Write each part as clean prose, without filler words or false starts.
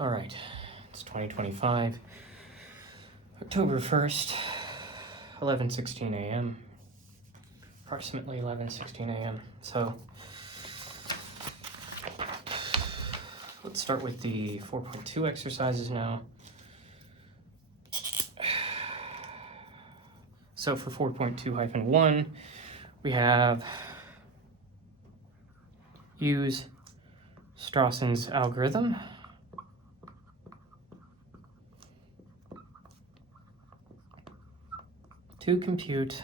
All right, it's 2025, October 1st, 11:16 a.m., approximately 11:16 a.m. So let's start with the 4.2 exercises now. So for 4.2-1, we have use Strawson's algorithm. To compute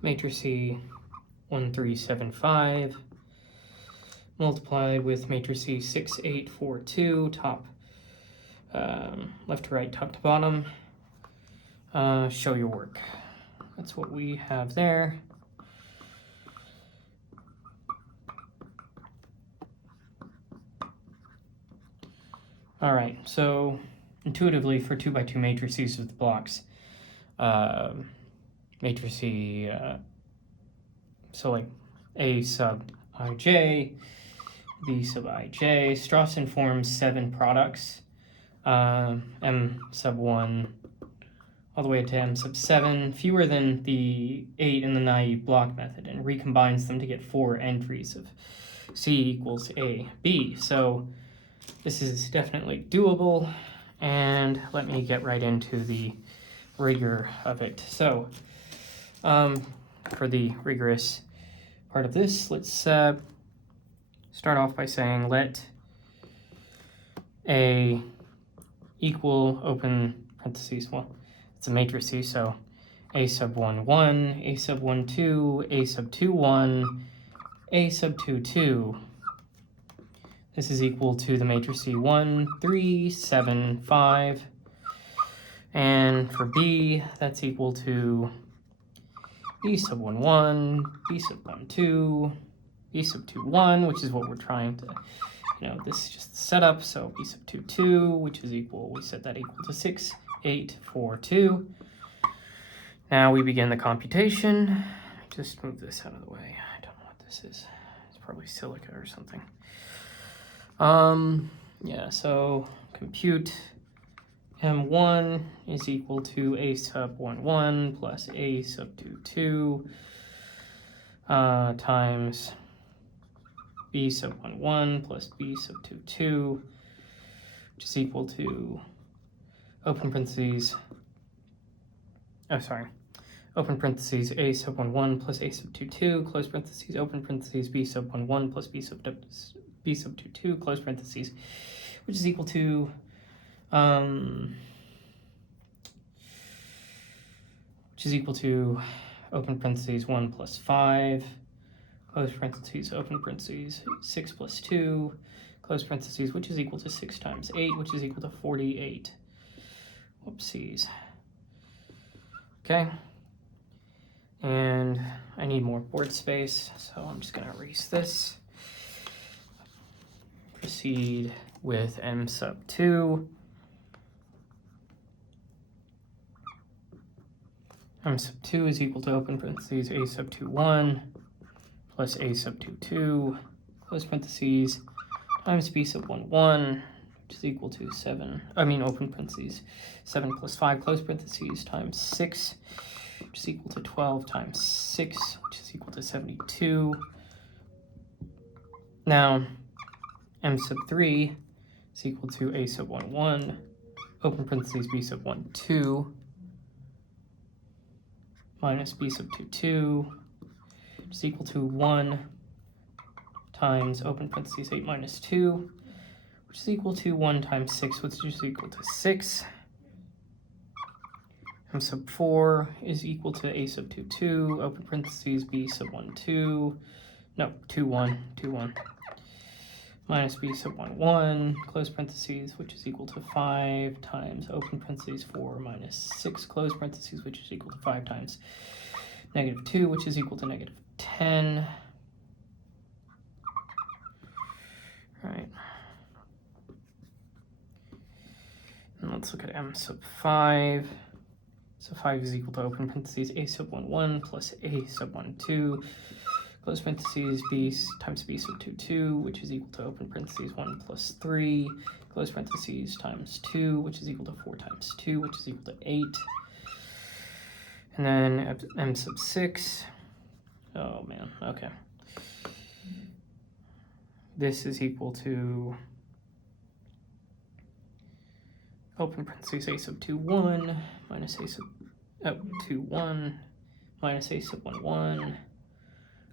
matrices 1375 multiplied with matrices 6842, top left to right, top to bottom. Show your work. That's what we have there. All right, so intuitively for 2x2 matrices with blocks, matrices, so like A sub ij, B sub ij, Strawson forms 7 products, M sub 1 all the way to M sub 7, fewer than the 8 in the naive block method, and recombines them to get 4 entries of C equals A, B. So this is definitely doable, and let me get right into the rigor of it. So for the rigorous part of this, let's start off by saying let A equal open parentheses, well, it's a matrices, so A sub 1, 1, A sub 1, 2, A sub 2, 1, A sub 2, 2. This is equal to the matrices 1, 3, 7, 5. And for B, that's equal to B sub 1, 1, B sub 1, 2, B sub 2, 1, which is what we're trying to, this is just the setup. So B sub 2, 2, which is equal, we set that equal to 6, 8, 4, 2. Now we begin the computation. Just move this out of the way. I don't know what this is. It's probably silica or something. Yeah, so compute M1 is equal to A sub 1, 1 plus A sub 2, 2 times B sub 1, 1 plus B sub 2, 2, which is equal to open parentheses, open parentheses A sub 1, 1 plus A sub 2, 2, close parentheses, open parentheses B sub 1, 1 plus B sub 2, 2, close parentheses, which is equal to open parentheses 1 plus 5, close parentheses, open parentheses 6 plus 2, close parentheses, which is equal to 6 times 8, which is equal to 48. Whoopsies. Okay. And I need more board space, so I'm just going to erase this. Proceed with M sub 2. M sub 2 is equal to open parentheses A sub 2, 1 plus A sub 2, 2, close parentheses, times B sub 1, 1, which is equal to open parentheses, 7 plus 5, close parentheses, times 6, which is equal to 12 times 6, which is equal to 72. Now, M sub 3 is equal to A sub 1, 1, open parentheses B sub 1, 2, minus B sub 2, 2, which is equal to 1 times open parentheses 8 minus 2, which is equal to 1 times 6, which is equal to 6. M sub 4 is equal to A sub 2, 2, open parentheses B sub 1, 2, no, 2, 1, 2, 1, minus B sub 1, 1, close parentheses, which is equal to 5 times open parentheses 4 minus 6, close parentheses, which is equal to 5 times negative 2, which is equal to negative 10. All right. And let's look at M sub 5. So 5 is equal to open parentheses a sub 1 1 plus a sub 1 2 close parentheses b times b sub 2 2, which is equal to open parentheses 1 plus 3 close parentheses times 2, which is equal to 4 times 2, which is equal to 8. And then m sub 6. Oh man, okay. This is equal to open parentheses a sub 2 1 minus a sub 2 1 minus a sub 1 1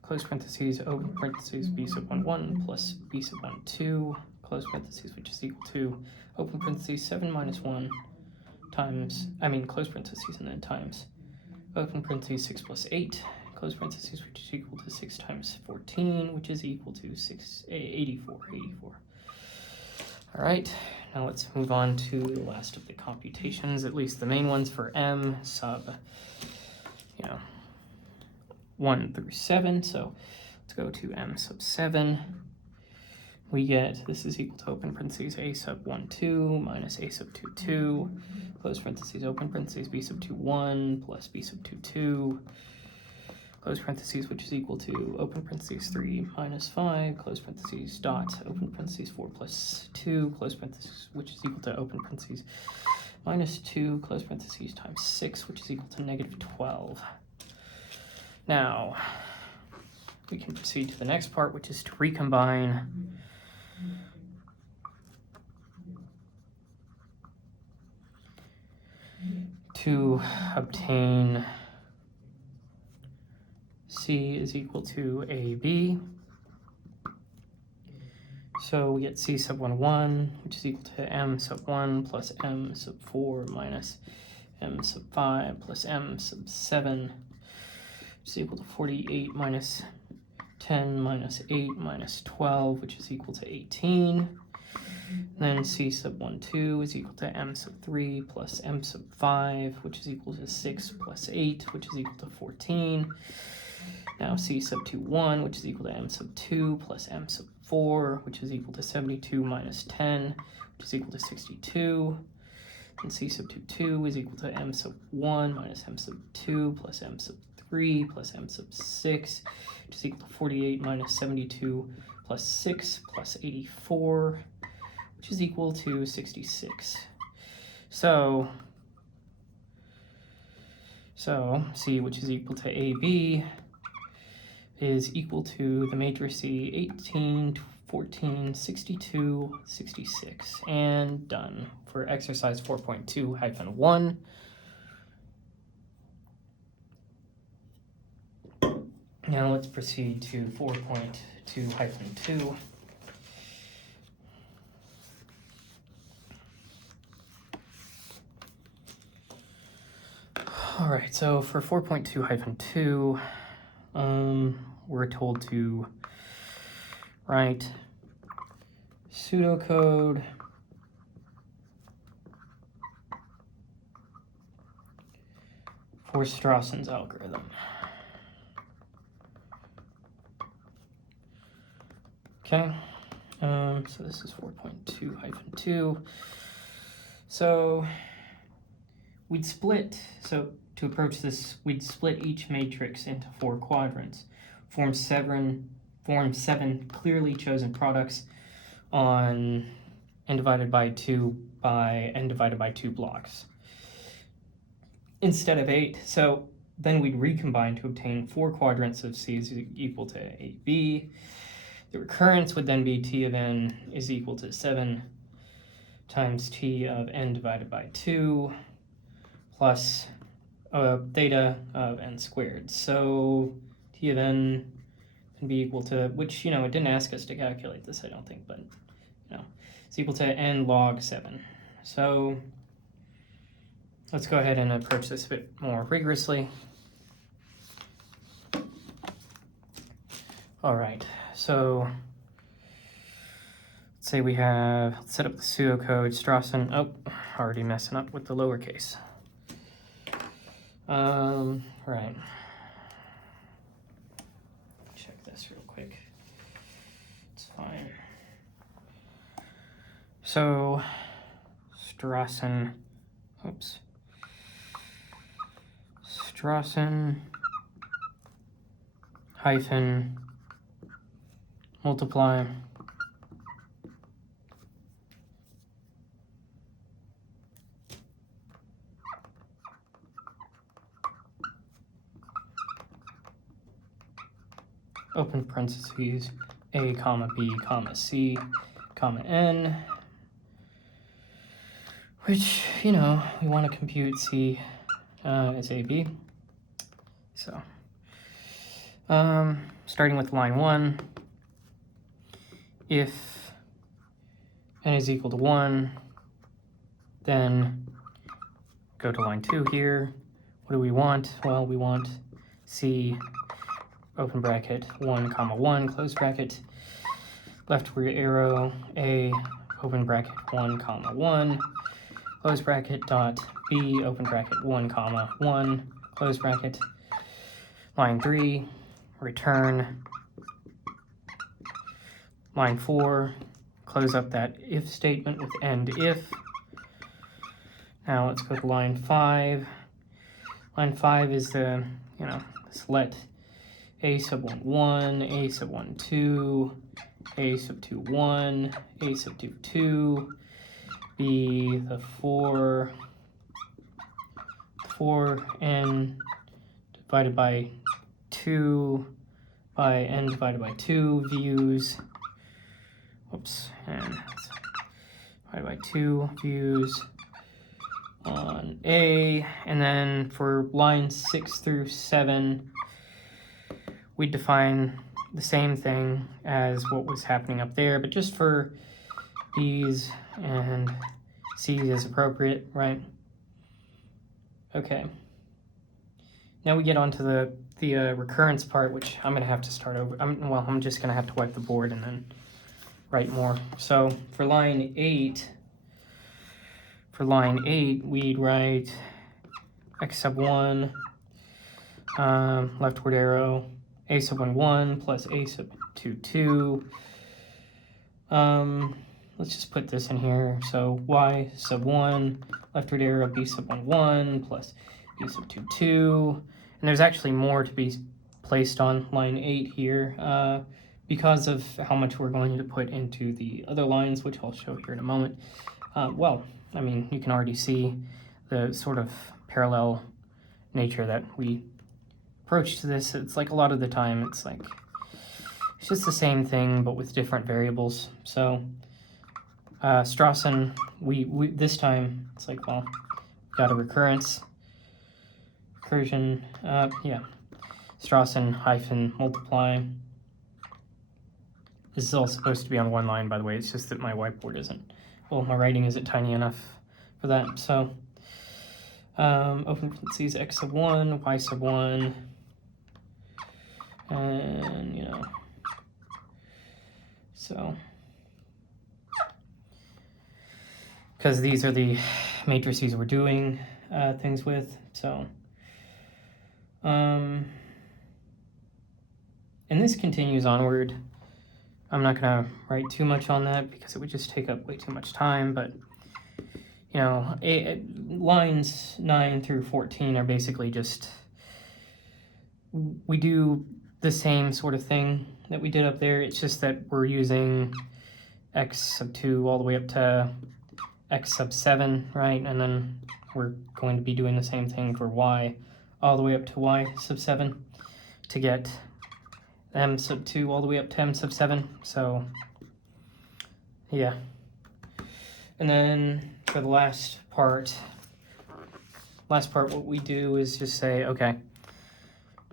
close parentheses open parentheses b sub 1 1 plus b sub 1 2 close parentheses, which is equal to open parentheses 7 minus 1 times, close parentheses and then times open parentheses 6 plus 8 close parentheses, which is equal to 6 times 14, which is equal to 84. All right, now let's move on to the last of the computations, at least the main ones for m sub, 1 through 7. So let's go to m sub 7. We get, this is equal to open parentheses a sub 1 2 minus a sub 2 2 close parentheses open parentheses b sub 2 1 plus b sub 2 2 close parentheses, which is equal to open parentheses 3 minus 5 close parentheses dot open parentheses 4 plus 2 close parentheses, which is equal to open parentheses minus 2 close parentheses times 6, which is equal to negative 12. Now we can proceed to the next part, which is to recombine to obtain C is equal to AB. So we get C sub 1 1, which is equal to m sub 1 plus m sub 4 minus m sub 5 plus m sub 7, which is equal to 48 minus 10 minus 8 minus 12, which is equal to 18. Then C sub 1 2 is equal to m sub 3 plus m sub 5, which is equal to 6 plus 8, which is equal to 14. Now C sub 2 1, which is equal to m sub 2 plus m sub 4, which is equal to 72 minus 10, which is equal to 62. And C sub 2 2 is equal to m sub 1 minus m sub 2 plus m sub 3 plus m sub 6, which is equal to 48 minus 72 plus 6 plus 84, which is equal to 66. So C, which is equal to AB, is equal to the matrix C 18, 14, 62, 66, and done for exercise 4.2-1. Now let's proceed to 4.2-2. All right, so for 4.2-2, we're told to write pseudocode for Straussen's algorithm. Okay, so this is 4.2-2. So we'd split, so to approach this, we'd split each matrix into 4 quadrants, form 7 clearly chosen products on n divided by 2 by n divided by 2 blocks instead of 8. So then we'd recombine to obtain 4 quadrants of C is equal to AB. The recurrence would then be T of n is equal to 7 times T of n divided by 2 plus theta of n squared. So T of n can be equal to, which, it didn't ask us to calculate this, I don't think, but, it's equal to n log 7. So let's go ahead and approach this a bit more rigorously. All right, so let's say we have, let's set up the pseudocode, Straussen, already messing up with the lowercase. Right. Check this real quick. It's fine. So, Straussen, Strawson hyphen multiply open parentheses a comma b comma c comma n, which, you know, we want to compute c as ab. So starting with line 1, if n is equal to 1, then go to line 2 here. What do we want? Well, we want c open bracket 1 comma 1 close bracket, leftward arrow a open bracket 1 comma 1 close bracket dot b open bracket 1 comma 1 close bracket. Line 3, return. Line 4, close up that if statement with end if. Now let's go to line 5. Line 5 is the, you know, this let a sub 1 1, a sub 1 2, a sub 2 1, a sub 2 2 be the 4n divided by 2 by n divided by 2 views. Whoops, and divided by 2 views on A. And then for lines 6 through 7, we define the same thing as what was happening up there, but just for B's and C's as appropriate, right? Okay. Now we get onto the recurrence part, which I'm going to have to start over. I'm just going to have to wipe the board and then write more. So for line 8, we'd write x sub 1, leftward arrow, a sub 1 1 plus a sub 2 2. Let's just put this in here. So y sub 1, leftward arrow, b sub 1 1 plus b sub 2 2. And there's actually more to be placed on line 8 here because of how much we're going to put into the other lines, which I'll show here in a moment. Well, I mean, you can already see the sort of parallel nature that we approach to this. It's like a lot of the time, it's like, it's just the same thing, but with different variables. So Strawson, we this time, it's like, well, got a recursion, yeah, Strawson hyphen multiply. This is all supposed to be on one line, by the way. It's just that my whiteboard isn't, well, my writing isn't tiny enough for that. So open parentheses x sub 1, y sub 1, and, you know, so because these are the matrices we're doing things with. So and this continues onward. I'm not going to write too much on that because it would just take up way too much time, but you know, lines 9 through 14 are basically just, we do the same sort of thing that we did up there. It's just that we're using x sub 2 all the way up to x sub 7, right? And then we're going to be doing the same thing for y all the way up to y sub 7 to get m sub 2 all the way up to m sub 7. So yeah. And then for the last part, what we do is just say, okay,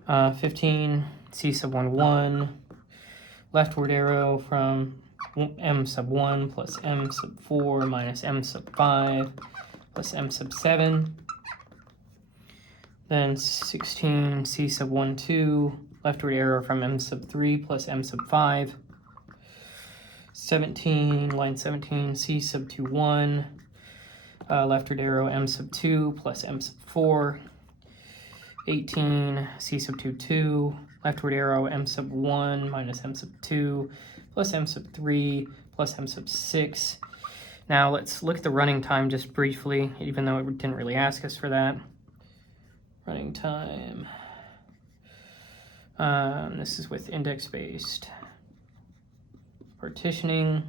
15 c sub 1 1, leftward arrow from m sub 1 plus m sub 4 minus m sub 5 plus m sub 7. Then 16 c sub 1 2, leftward arrow from m sub 3 plus m sub 5. 17, line 17, c sub 2 1, leftward arrow m sub 2 plus m sub 4. 18, c sub 2 2, leftward arrow m sub 1 minus m sub 2 plus m sub 3 plus m sub 6. Now let's look at the running time just briefly, even though it didn't really ask us for that. running time. This is with index-based partitioning.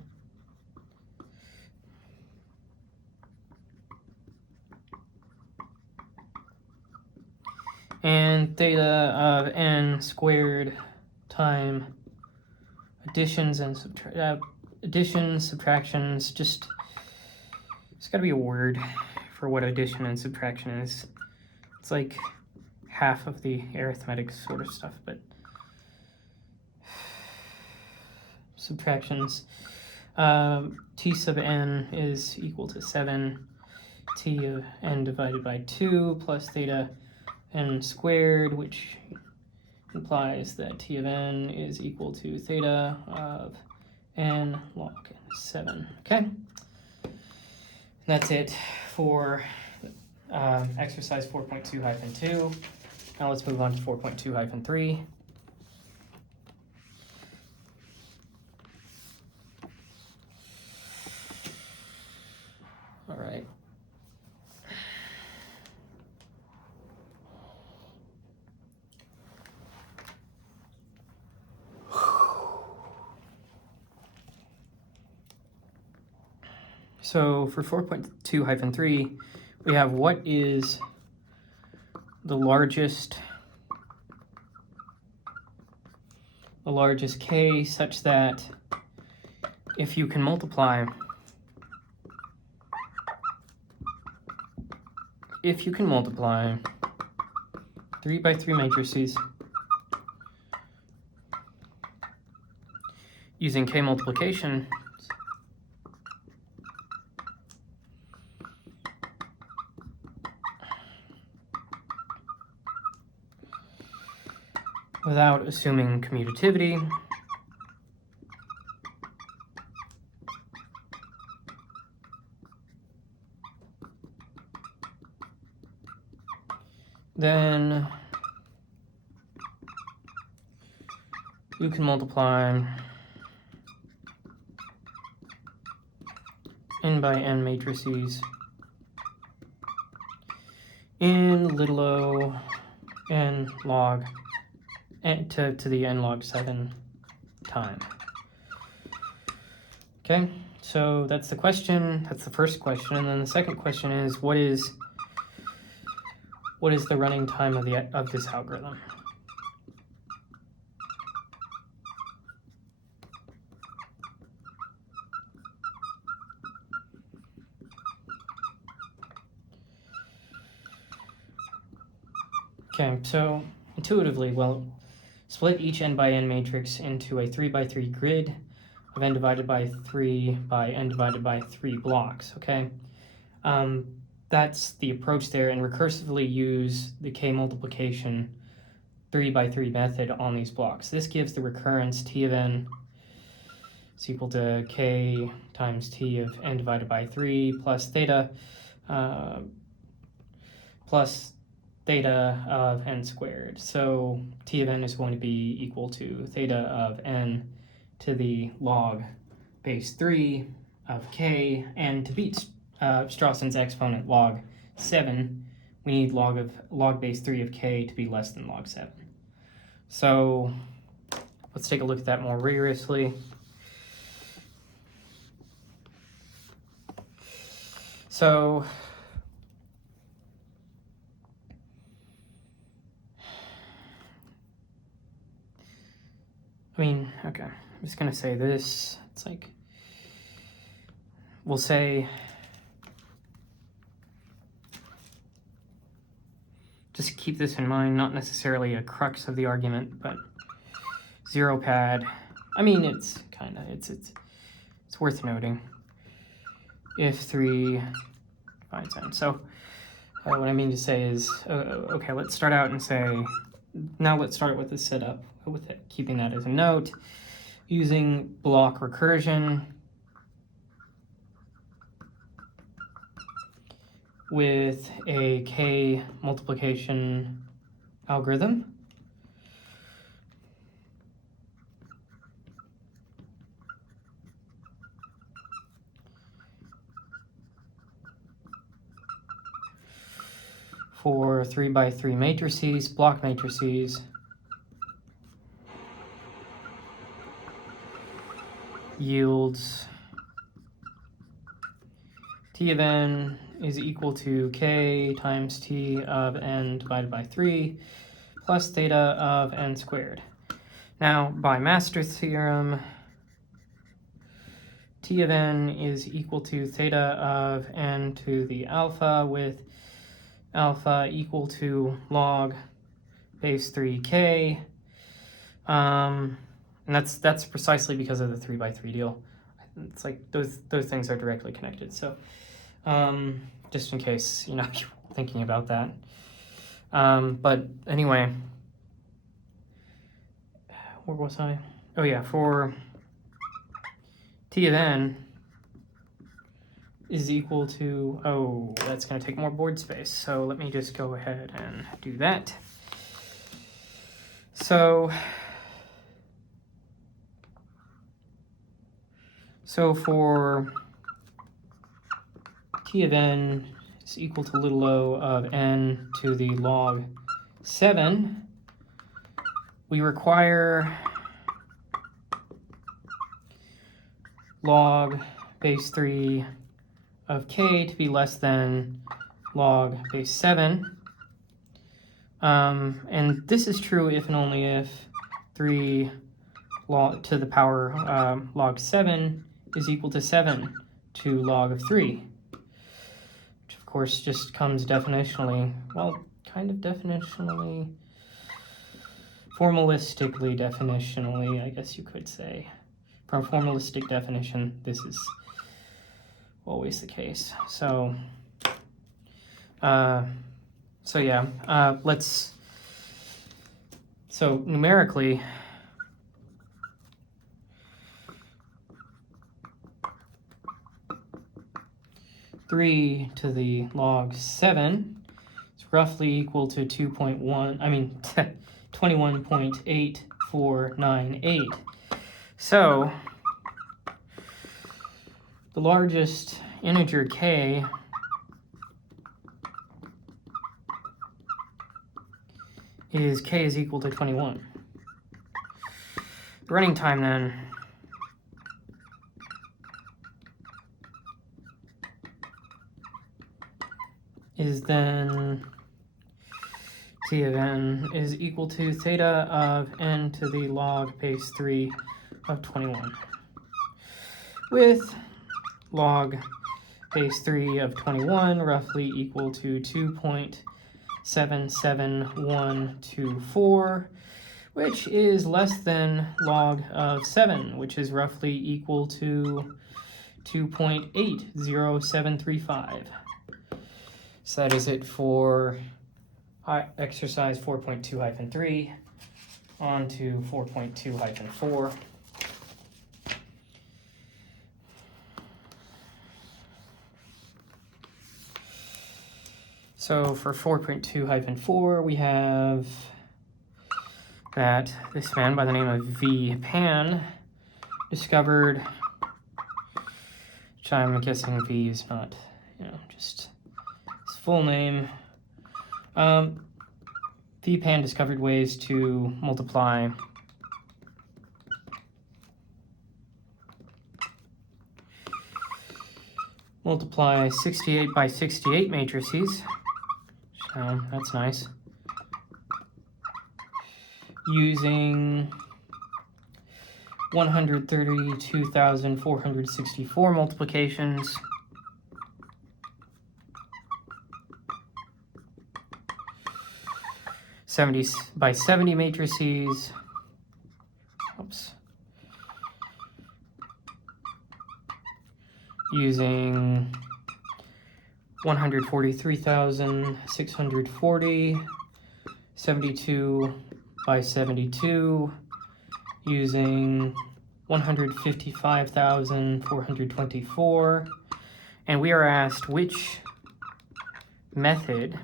And theta of n squared time additions and subtractions. Just, it's got to be a word for what addition and subtraction is. It's like half of the arithmetic sort of stuff, but subtractions. T sub n is equal to 7 t of n divided by 2 plus theta n squared, which implies that t of n is equal to theta of n log 7. Okay, that's it for exercise 4.2-2. Now let's move on to 4.2-3. All right. So for 4.2-3, we have what is the largest k such that if you can multiply 3 by 3 matrices using k multiplication, without assuming commutativity, then you can multiply n by n matrices in little o n log n to the n log 7 time. Okay, so that's the question. That's the first question, and then the second question is what is the running time of this algorithm? Okay, so intuitively, well, split each n by n matrix into a 3 by 3 grid of n divided by 3 by n divided by 3 blocks, okay? That's the approach there, and recursively use the k multiplication 3 by 3 method on these blocks. This gives the recurrence t of n is equal to k times t of n divided by 3 plus theta of n squared. So t of n is going to be equal to theta of n to the log base 3 of k, and to beat Strawson's exponent log 7, we need log base 3 of k to be less than log 7. So let's take a look at that more rigorously. So okay, I'm just gonna say this. It's like, we'll say, just keep this in mind, not necessarily a crux of the argument, but 0 pad, it's worth noting. If 3 finds n. So what I mean to say is, okay, let's start out and say, now let's start with the setup, with it, keeping that as a note, using block recursion with a k multiplication algorithm. for 3x3 matrices, block matrices, yields T of n is equal to k times T of n divided by 3 plus theta of n squared. Now, by Master's theorem, T of n is equal to theta of n to the alpha, with alpha equal to log base 3k. And that's precisely because of the 3x3 deal. It's like those things are directly connected. So just in case, you're thinking about that. But anyway, where was I? Oh yeah, for T of n is equal to, oh, that's going to take more board space. So let me just go ahead and do that. So for T of n is equal to little o of n to the log 7, we require log base 3 of k to be less than log base 7. And this is true if and only if 3 log to the power log 7 is equal to 7 to log of 3. Which of course just comes definitionally, well, kind of definitionally, formalistically definitionally, I guess you could say. From formalistic definition, this is always the case. So yeah, so numerically, three to the log 7 is roughly equal to 21.8498. So the largest integer k is k is equal to 21. The running time then is then T of n is equal to theta of n to the log base 3 of 21, with log base 3 of 21 roughly equal to 2.77124, which is less than log of 7, which is roughly equal to 2.80735. So that is it for exercise 4.2-3. On to 4.2-4. So for 4.2-4, we have that this man by the name of V. Pan discovered, which I'm guessing V is not, just his full name. V. Pan discovered ways to multiply multiply 68 by 68 matrices. So that's nice. Using 132,464 multiplications. By 70 matrices. Oops. Using 143,640, 72 by 72, using 155,424, and we are asked which method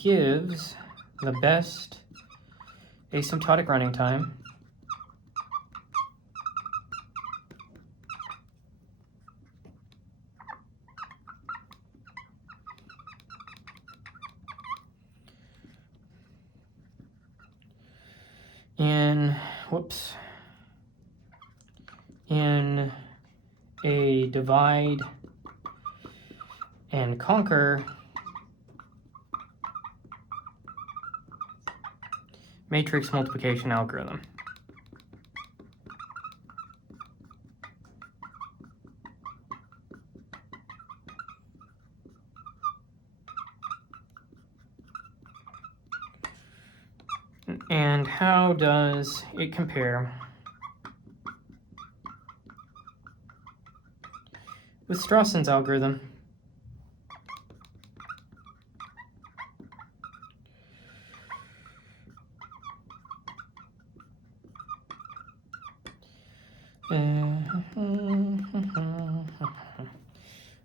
gives the best asymptotic running time whoops, in a divide and conquer matrix multiplication algorithm. And how does it compare with Strawson's algorithm?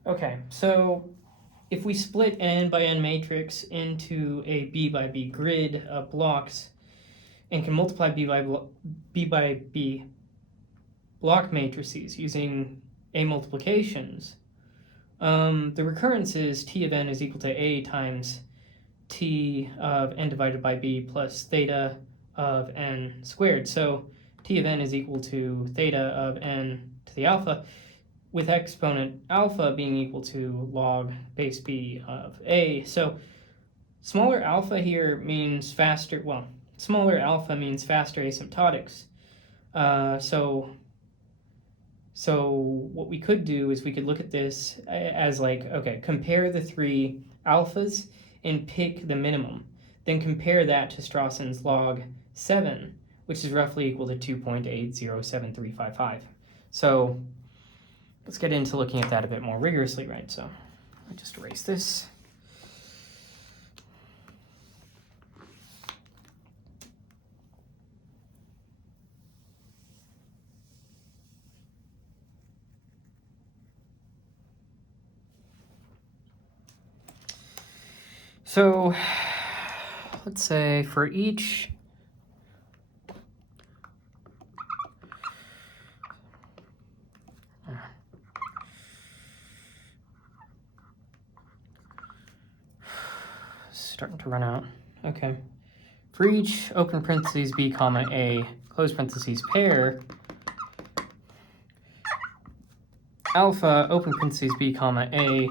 Okay, so if we split n by n matrix into a b by b grid of blocks and can multiply b by b block matrices using a multiplications, the recurrence is t of n is equal to a times t of n divided by b plus theta of n squared. So t of n is equal to theta of n to the alpha, with exponent alpha being equal to log base b of a. So smaller alpha here means faster, well, smaller alpha means faster asymptotics. So what we could do is we could look at this as like, okay, compare the three alphas and pick the minimum. Then compare that to Strawson's log 7, which is roughly equal to 2.807355. So let's get into looking at that a bit more rigorously, right? So I just erase this. So let's say for each starting to run out. Okay. For each open parentheses b comma a close parentheses pair, alpha open parentheses b comma a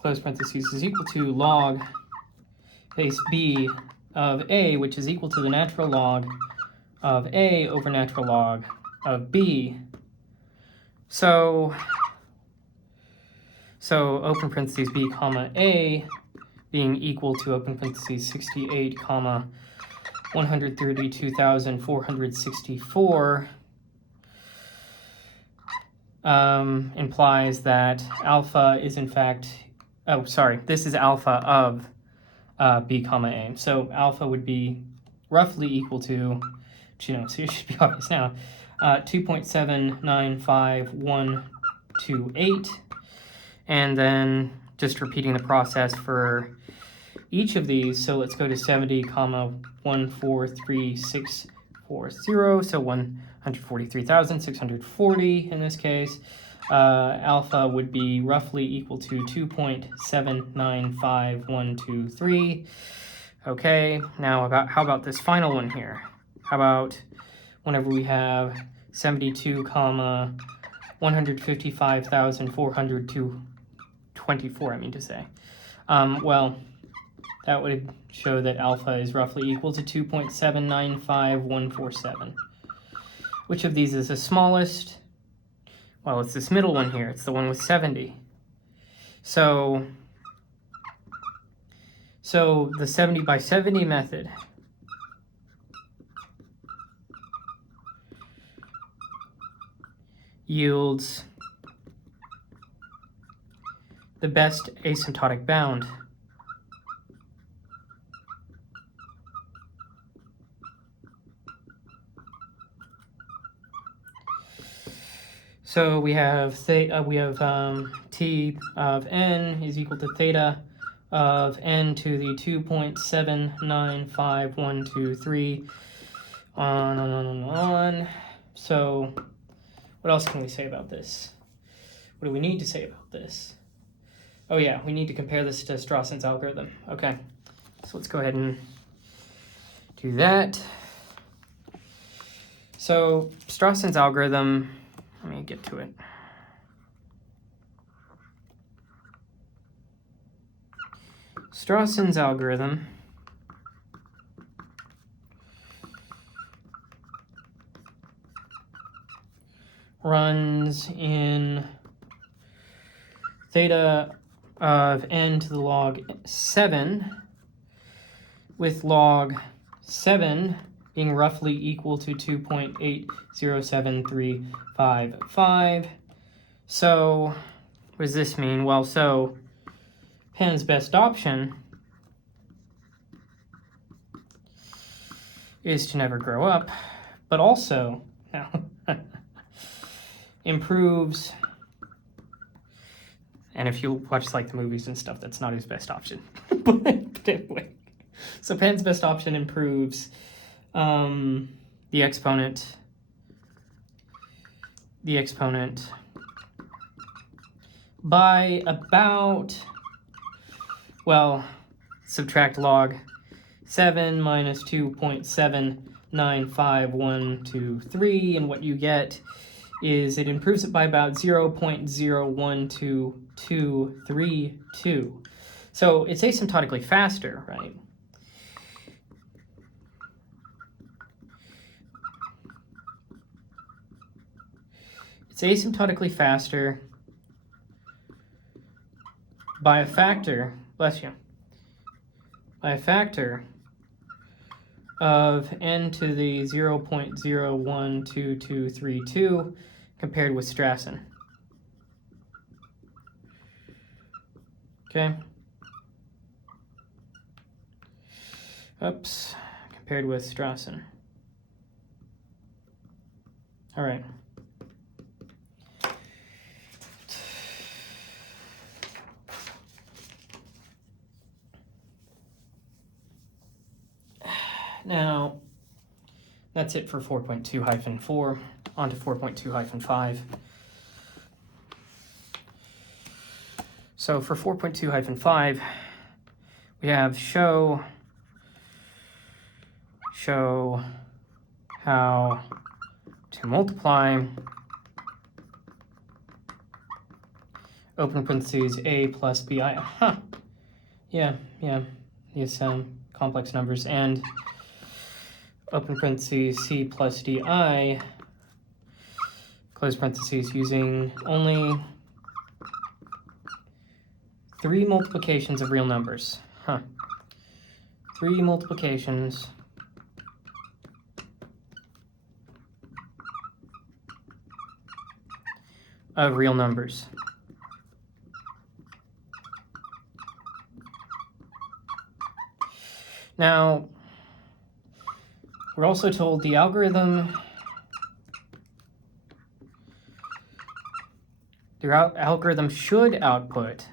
close parentheses is equal to log base b of a, which is equal to the natural log of a over natural log of b. So open parentheses b comma a being equal to open parentheses 68 comma 132,464 implies that alpha is in fact, oh sorry, this is alpha of b comma a. So alpha would be roughly equal to, so it should be obvious now, 2.795128, and then just repeating the process for each of these. So let's go to 70 comma 143,640, so 143,640 in this case. Alpha would be roughly equal to 2.795123. Okay, now how about this final one here? How about whenever we have 72 comma 155,424, I mean to say. Well, that would show that alpha is roughly equal to 2.795147. Which of these is the smallest? Well, it's this middle one here. It's the one with 70. So the 70 by 70 method yields the best asymptotic bound. So we have t of n is equal to theta of n to the 2.795123, on. So what else can we say about this? What do we need to say about this? Oh yeah, we need to compare this to Strawson's algorithm. Okay, so let's go ahead and do that. So Strawson's algorithm, let me get to it. Strawson's algorithm runs in theta of n to the log 7, with log 7 being roughly equal to 2.807355. So what does this mean? Well, so Penn's best option is to never grow up, but also now improves. And if you watch like the movies and stuff, that's not his best option. But anyway, so Penn's best option improves the exponent by about, well, subtract log 7 minus 2.795123, and what you get is it improves it by about 0.012232. So it's asymptotically faster, right? It's asymptotically faster by a factor, bless you, by a factor of n to the 0.012232 compared with Strawson. Okay. Oops, compared with Strawson. All right. Now, that's it for 4.2-4. On to 4.2-5. So for 4.2-5, we have show how to multiply open parentheses a plus bi. Yeah, these complex numbers, and open parentheses c plus di, close parentheses, using only 3 multiplications of real numbers. 3 multiplications of real numbers. Now, we're also told the algorithm should output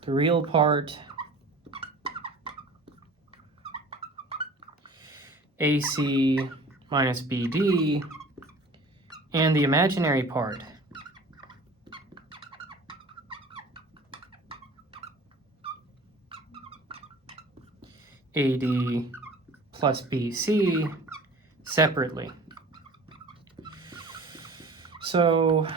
the real part AC minus BD and the imaginary part AD plus BC separately. So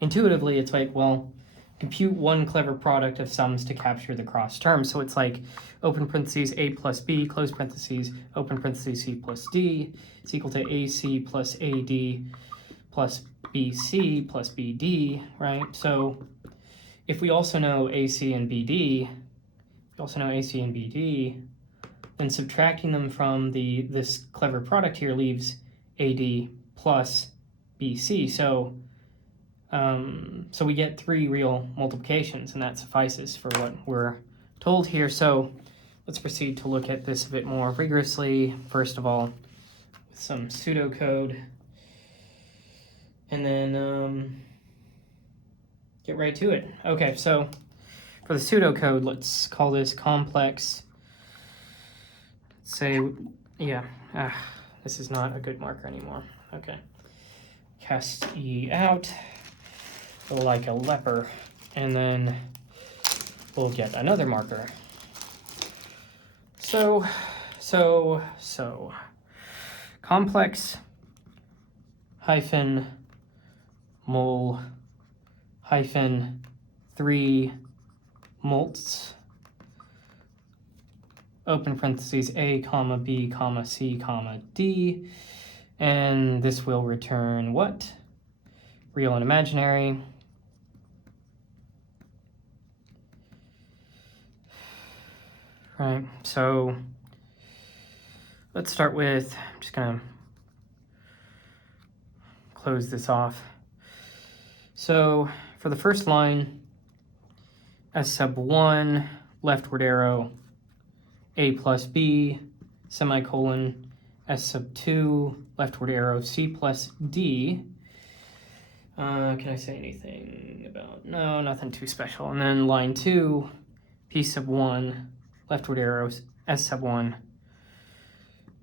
intuitively, it's like, well, compute one clever product of sums to capture the cross term. So it's like open parentheses A plus B, close parentheses, open parentheses C plus D is equal to AC plus AD plus BC plus BD, right? So if we also know AC and BD, then subtracting them from this clever product here leaves AD plus BC. So we get 3 real multiplications, and that suffices for what we're told here. So let's proceed to look at this a bit more rigorously. First of all, with some pseudocode, and then get right to it. Okay, so for the pseudocode, let's call this complex. Let's say, yeah, this is not a good marker anymore. Okay, cast E out like a leper, and then we'll get another marker. So, complex hyphen mole hyphen 3 molts, open parentheses, A, comma, B, comma, C, comma, D, and this will return what? Real and imaginary. Right, so let's start with, I'm just gonna close this off. So for the first line, S sub 1, leftward arrow, A plus B, semicolon, S sub 2, leftward arrow, C plus D. Can I say anything about, no, nothing too special. And then line 2, P sub 1, leftward arrows, S sub 1,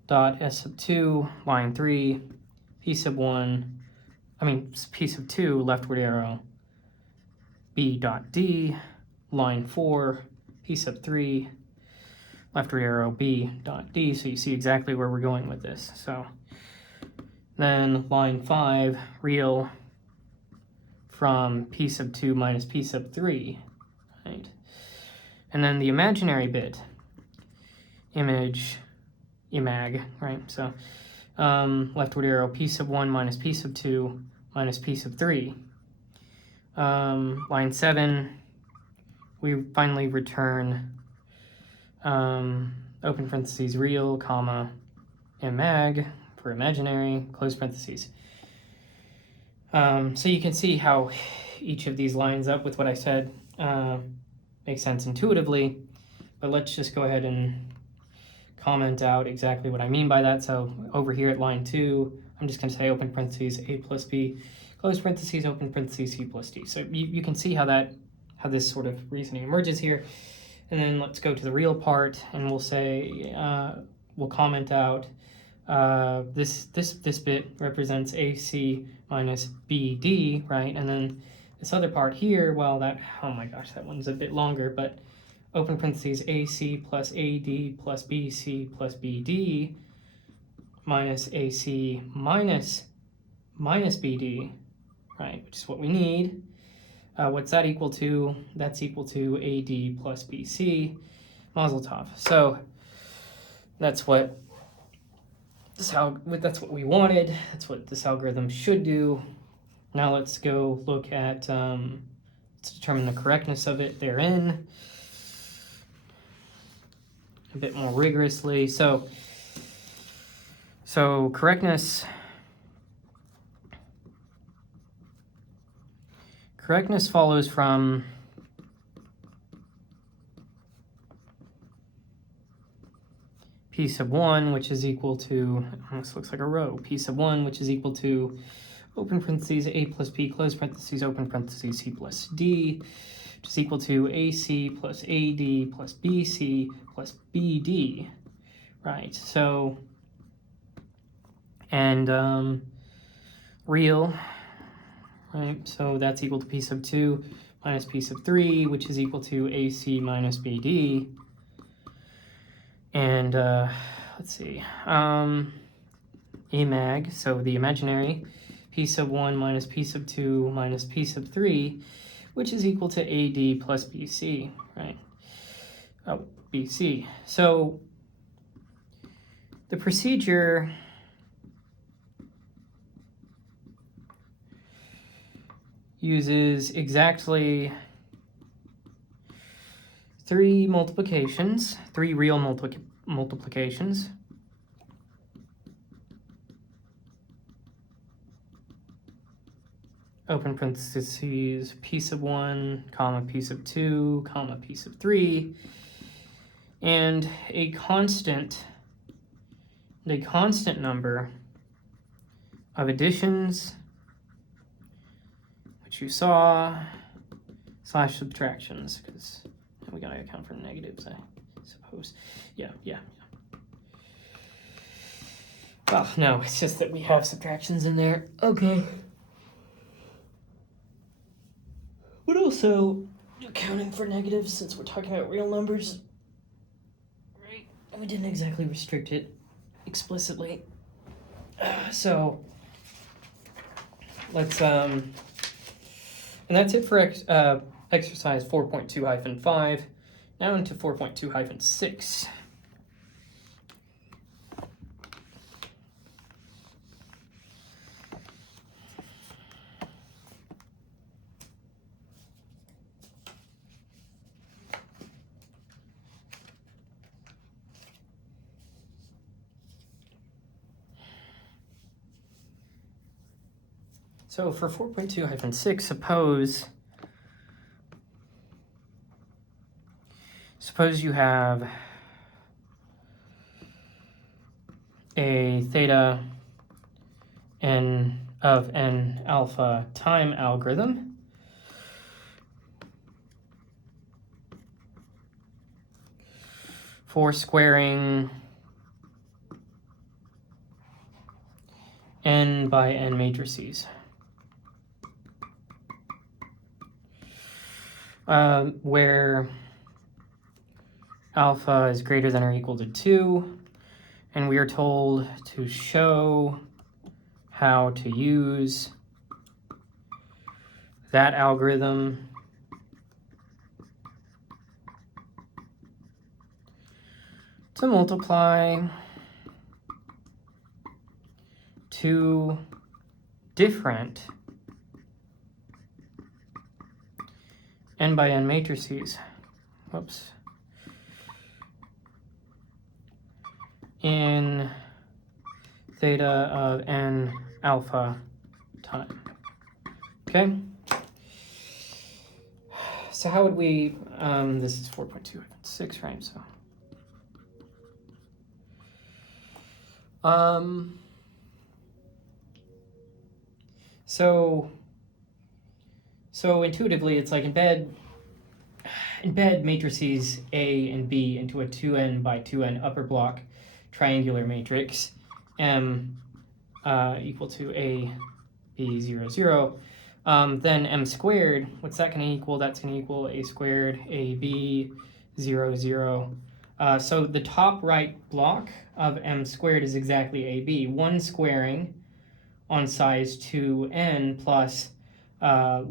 dot S sub 2, line 3, P sub 2, leftward arrow, B dot D, line 4, P sub 3, leftward arrow, B dot D, so you see exactly where we're going with this. So then line 5, real from P sub 2 minus P sub 3, right? And then the imaginary bit, imag, right? So leftward arrow, P sub 1 minus P sub 2 minus P sub 3. Line 7, we finally return open parentheses, real, comma, imag for imaginary, close parentheses. So you can see how each of these lines up with what I said. Makes sense intuitively, but let's just go ahead and comment out exactly what I mean by that. So over here at line 2, I'm just going to say open parentheses A plus B, close parentheses, open parentheses, C plus D. So you can see how this sort of reasoning emerges here. And then let's go to the real part, and we'll say, we'll comment out this bit represents AC minus BD, right? And then this other part here, well, oh my gosh, that one's a bit longer, but open parentheses AC plus AD plus BC plus BD minus AC minus BD, right, which is what we need. What's that equal to? That's equal to AD plus BC, Mazel tov. So that's what we wanted. That's what this algorithm should do. Now let's go look at, let's determine the correctness of it therein a bit more rigorously. So correctness follows from P sub 1, which is equal to, almost looks like a row, P sub 1, which is equal to open parentheses A plus B, close parentheses, open parentheses, C plus D, which is equal to AC plus AD plus BC plus BD, right? So, and real, right? So that's equal to P sub 2 minus P sub 3, which is equal to AC minus BD. And let's see, imag, so the imaginary, P sub 1 minus P sub 2 minus P sub 3, which is equal to AD plus BC, right? Oh, BC. So the procedure uses exactly 3 multiplications, 3 real multiplications, open parentheses, P sub 1, comma, P sub 2, comma, P sub 3, and a constant number of additions, which you saw, slash subtractions, because we gotta account for negatives, I suppose. Yeah. Well, no, it's just that we have subtractions in there. Okay. But also accounting for negatives, since we're talking about real numbers, right? we didn't exactly restrict it explicitly. So let's and that's it for exercise 4.2-5. Now into 4.2-6. So for 4.2-6, suppose you have a theta n of n alpha time algorithm. For squaring n by n matrices. Where alpha is greater than or equal to 2, and we are told to show how to use that algorithm to multiply two different n by n matrices. Whoops. In theta of n alpha time. Okay? So how would we, this is 4.2-6, right? So intuitively, it's like embed matrices A and B into a 2n by 2n upper block triangular matrix, M equal to A, B, 0, 0. Then M squared, what's that going to equal? That's going to equal A squared, AB, 0, 0. So the top right block of M squared is exactly AB. 1 squaring on size 2n plus plus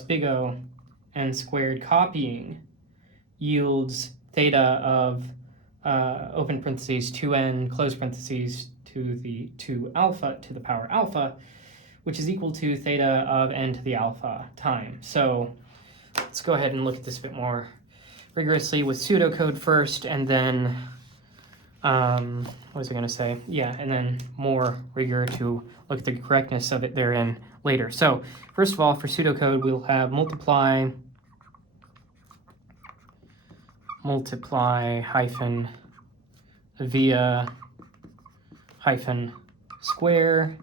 big O n squared copying yields theta of open parentheses 2n close parentheses to alpha to the power alpha, which is equal to theta of n to the alpha time. So let's go ahead and look at this a bit more rigorously with pseudocode first, and then what was I going to say? Yeah, and then more rigor to look at the correctness of it therein later. So first of all, for pseudocode, we'll have multiply hyphen via hyphen square,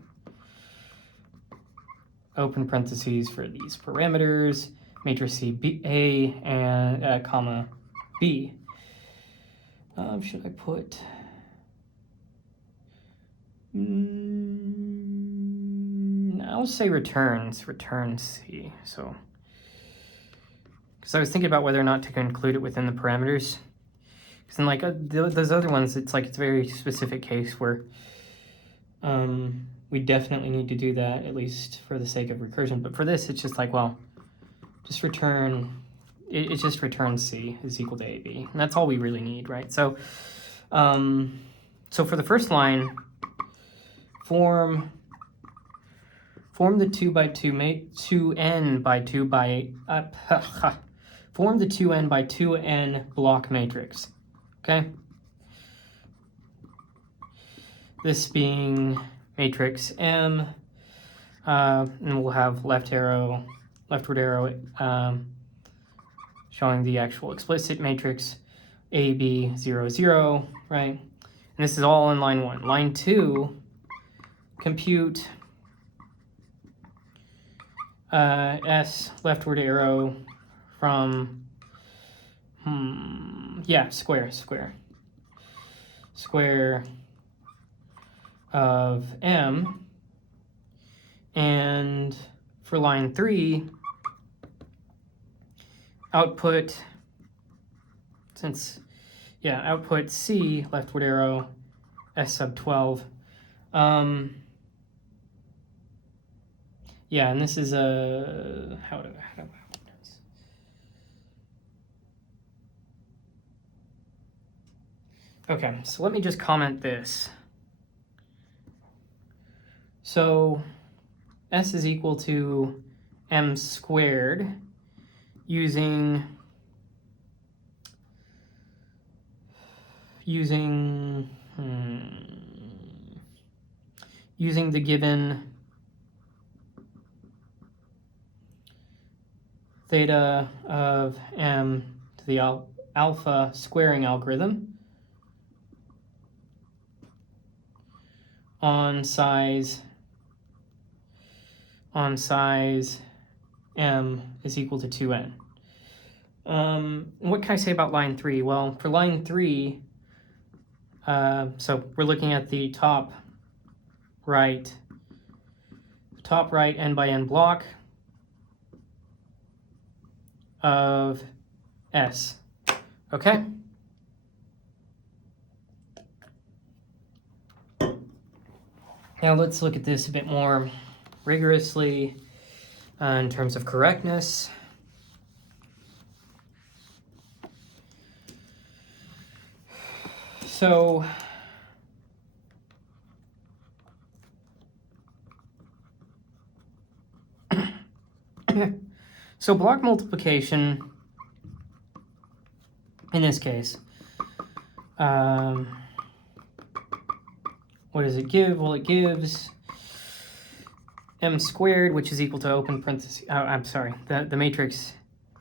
open parentheses for these parameters, matrix B, A, and comma B. Should I put... I'll say return C. So, because I was thinking about whether or not to include it within the parameters. Because then, like those other ones, it's like it's a very specific case where we definitely need to do that, at least for the sake of recursion. But for this, it's just like, well, just return. It just returns C is equal to AB, and that's all we really need, right? So, so for the first line, form the 2n by 2 by form the 2n by 2n block matrix. Okay, this being matrix M, and we'll have leftward arrow showing the actual explicit matrix AB 0, 0, right? And this is all in line 1. Line 2, compute S leftward arrow from square of M, and for line 3, output, since output C, leftward arrow, S sub 12. Yeah, and this is a, how do I open this? Okay, so let me just comment this. So S is equal to M squared using the given theta of M to the alpha squaring algorithm on size M is equal to 2n. What can I say about line 3? Well, for line 3, so we're looking at the top right n by n block of S. Okay? Now let's look at this a bit more rigorously in terms of correctness. So block multiplication in this case, what does it give? Well, it gives M squared, which is equal to open parentheses, the matrix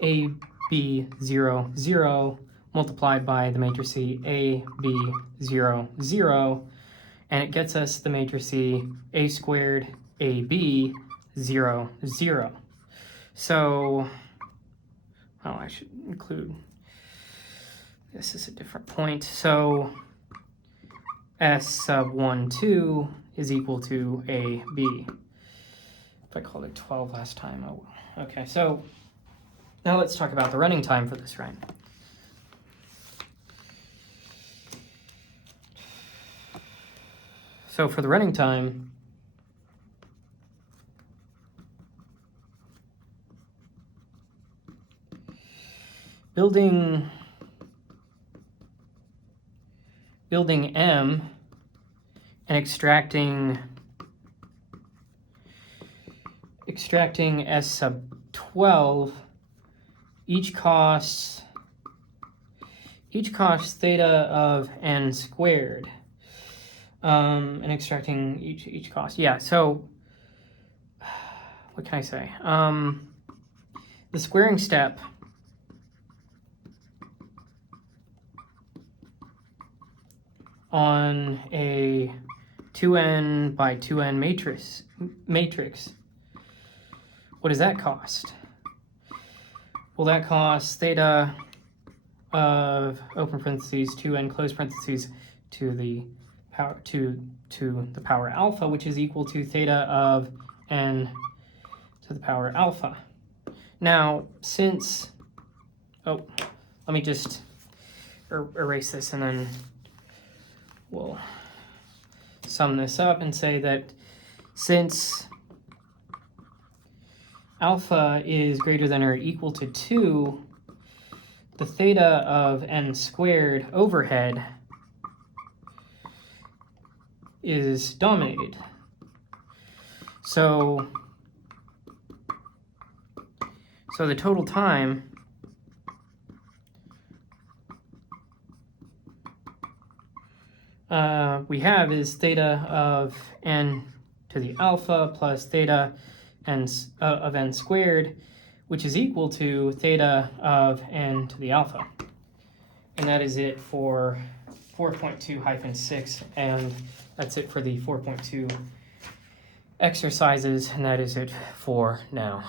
A, B, 0, 0, multiplied by the matrix A, B, 0, 0, and it gets us the matrix A squared, A, B, 0, 0. So, oh, I should include, this is a different point. So, S sub 1, 2 is equal to A, B. If I called it 12 last time, oh well. Okay, so now let's talk about the running time for this, right? So for the running time, building M and extracting S sub 12, each costs theta of n squared. And extracting each cost. Yeah, so what can I say? The squaring step on a 2n by 2n matrix, what does that cost? Well, that costs theta of open parentheses 2n close parentheses to the power to the power alpha, which is equal to theta of n to the power alpha. Now, since, let me just erase this and then we'll sum this up and say that since alpha is greater than or equal to 2, the theta of n squared overhead is dominated. So the total time we have is theta of n to the alpha plus theta of n squared, which is equal to theta of n to the alpha. And that is it for 4.2-6, and that's it for the 4.2 exercises, and that is it for now.